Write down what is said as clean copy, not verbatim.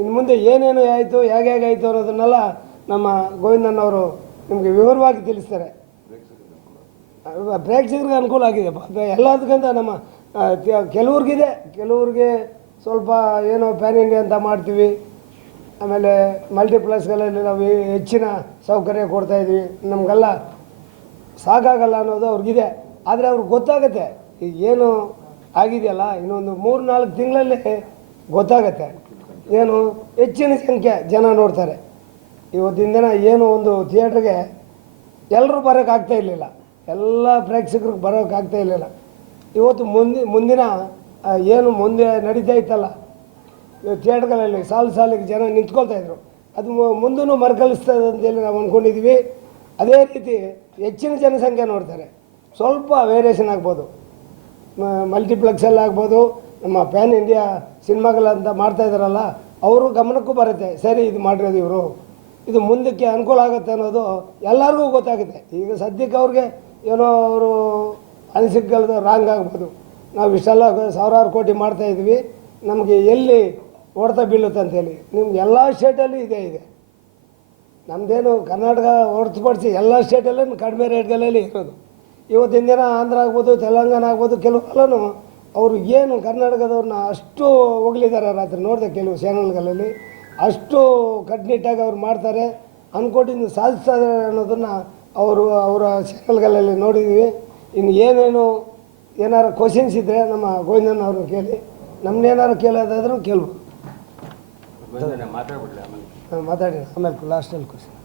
ಇನ್ನು ಮುಂದೆ ಏನೇನು ಆಯಿತು ಹೇಗೆ ಆಯಿತು ಅನ್ನೋದನ್ನೆಲ್ಲ ನಮ್ಮ ಗೋವಿಂದಣ್ಣವರು ನಿಮಗೆ ವಿವರವಾಗಿ ತಿಳಿಸ್ತಾರೆ. ಪ್ರೇಕ್ಷಕರಿಗೆ ಅನುಕೂಲ ಆಗಿದೆ ಎಲ್ಲದಕ್ಕಿಂತ ನಮ್ಮ ಕೆಲವ್ರಿಗಿದೆ, ಕೆಲವ್ರಿಗೆ ಸ್ವಲ್ಪ ಏನೋ ಪ್ಯಾನ್ ಇಂಡಿಯಾ ಅಂತ ಮಾಡ್ತೀವಿ. ಆಮೇಲೆ ಮಲ್ಟಿಪ್ಲೆಕ್ಸ್ಗಳಲ್ಲಿ ನಾವು ಹೆಚ್ಚಿನ ಸೌಕರ್ಯ ಕೊಡ್ತಾಯಿದ್ವಿ, ನಮಗೆಲ್ಲ ಸಾಕಾಗಲ್ಲ ಅನ್ನೋದು ಅವ್ರಿಗಿದೆ. ಆದರೆ ಅವ್ರಿಗೆ ಗೊತ್ತಾಗುತ್ತೆ ಈಗ ಏನು ಆಗಿದೆಯಲ್ಲ, ಇನ್ನೊಂದು 3-4 ತಿಂಗಳಲ್ಲಿ ಗೊತ್ತಾಗತ್ತೆ ಏನು ಹೆಚ್ಚಿನ ಸಂಖ್ಯೆ ಜನ ನೋಡ್ತಾರೆ. ಇವತ್ತಿನ ದಿನ ಏನು ಒಂದು ಥಿಯೇಟ್ರಿಗೆ ಎಲ್ಲರೂ ಬರೋಕ್ಕಾಗ್ತಾ ಇರಲಿಲ್ಲ, ಎಲ್ಲ ಪ್ರೇಕ್ಷಕರಿಗೆ ಬರೋಕ್ಕಾಗ್ತಾ ಇರಲಿಲ್ಲ. ಇವತ್ತು ಮುಂದಿನ ಏನು ಮುಂದೆ ನಡೀತಾ ಇತ್ತಲ್ಲ ಥಿಯೇಟ್ರ್ಗಳಲ್ಲಿ ಸಾಲಿಗೆ ಜನ ನಿಂತ್ಕೊಳ್ತಾಯಿದ್ರು, ಅದು ಮುಂದೂ ಮರುಕಳಿಸ್ತದೆ ಅಂತೇಳಿ ನಾವು ಅಂದ್ಕೊಂಡಿದ್ವಿ. ಅದೇ ರೀತಿ ಹೆಚ್ಚಿನ ಜನಸಂಖ್ಯೆ ನೋಡ್ತಾರೆ. ಸ್ವಲ್ಪ ವೇರಿಯೇಷನ್ ಆಗ್ಬೋದು, ಮಲ್ಟಿಪ್ಲೆಕ್ಸಲ್ಲಿ ಆಗ್ಬೋದು, ನಮ್ಮ ಪ್ಯಾನ್ ಇಂಡಿಯಾ ಸಿನಿಮಾಗಳಂತ ಮಾಡ್ತಾಯಿದ್ದಾರಲ್ಲ ಅವರು ಗಮನಕ್ಕೂ ಬರುತ್ತೆ, ಸರಿ ಇದು ಮಾಡಿರೋದು ಇವರು, ಇದು ಮುಂದಕ್ಕೆ ಅನುಕೂಲ ಆಗುತ್ತೆ ಅನ್ನೋದು ಎಲ್ಲರಿಗೂ ಗೊತ್ತಾಗುತ್ತೆ. ಈಗ ಸದ್ಯಕ್ಕೆ ಅವ್ರಿಗೆ ಏನೋ ಅವರು ಅನಿಸಿಕೆಗಳು ರಾಂಗ್ ಆಗ್ಬೋದು. ನಾವು ಇಷ್ಟೆಲ್ಲ ಸಾವಿರಾರು ಕೋಟಿ ಮಾಡ್ತಾಯಿದ್ವಿ, ನಮಗೆ ಎಲ್ಲಿ ಹೊಡೆತ ಬೀಳುತ್ತೆ ಅಂತೇಳಿ. ನಿಮ್ಗೆ ಎಲ್ಲ ಸ್ಟೇಟಲ್ಲಿ ಇದೆ. ನಮ್ಮದೇನು ಕರ್ನಾಟಕ ಹೊರತುಪಡಿಸಿ ಎಲ್ಲ ಸ್ಟೇಟಲ್ಲೂ ಕಡಿಮೆ ರೇಟ್ಗಳಲ್ಲಿ ಇರೋದು. ಇವತ್ತಿನ ದಿನ ಆಂಧ್ರ ಆಗ್ಬೋದು, ತೆಲಂಗಾಣ ಆಗ್ಬೋದು, ಕೆಲವೆಲ್ಲೂ ಅವರು ಏನು ಕರ್ನಾಟಕದವ್ರನ್ನ ಅಷ್ಟು ಹೋಗಲಿದ್ದಾರೆ. ರಾತ್ರಿ ನೋಡಿದೆ ಕೆಲವು ಚಾನಲ್ಗಳಲ್ಲಿ ಅಷ್ಟು ಕಟ್ಟುನಿಟ್ಟಾಗಿ ಅವ್ರು ಮಾಡ್ತಾರೆ, ಅಂದ್ಕೊಟ್ಟಿದ್ದು ಸಾಧಿಸ್ತಾರೆ ಅನ್ನೋದನ್ನು ಅವರ ಚಾನಲ್ಗಳಲ್ಲಿ ನೋಡಿದ್ವಿ. ಇನ್ನು ಏನಾರು ಕ್ವಶನ್ಸ್ ಇದ್ದರೆ ನಮ್ಮ ಗೋವಿಂದಣ್ಣ ಅವ್ರನ್ನ ಕೇಳಿ, ನಮ್ಮನ್ನೇನಾರು ಕೇಳೋದಾದ್ರೂ ಕೇಳ್ಬೋದು. ಮಾತಾಡಿ ಆಮೇಲೆ ಲಾಸ್ಟಲ್ಲಿ ಕ್ವಶನ್.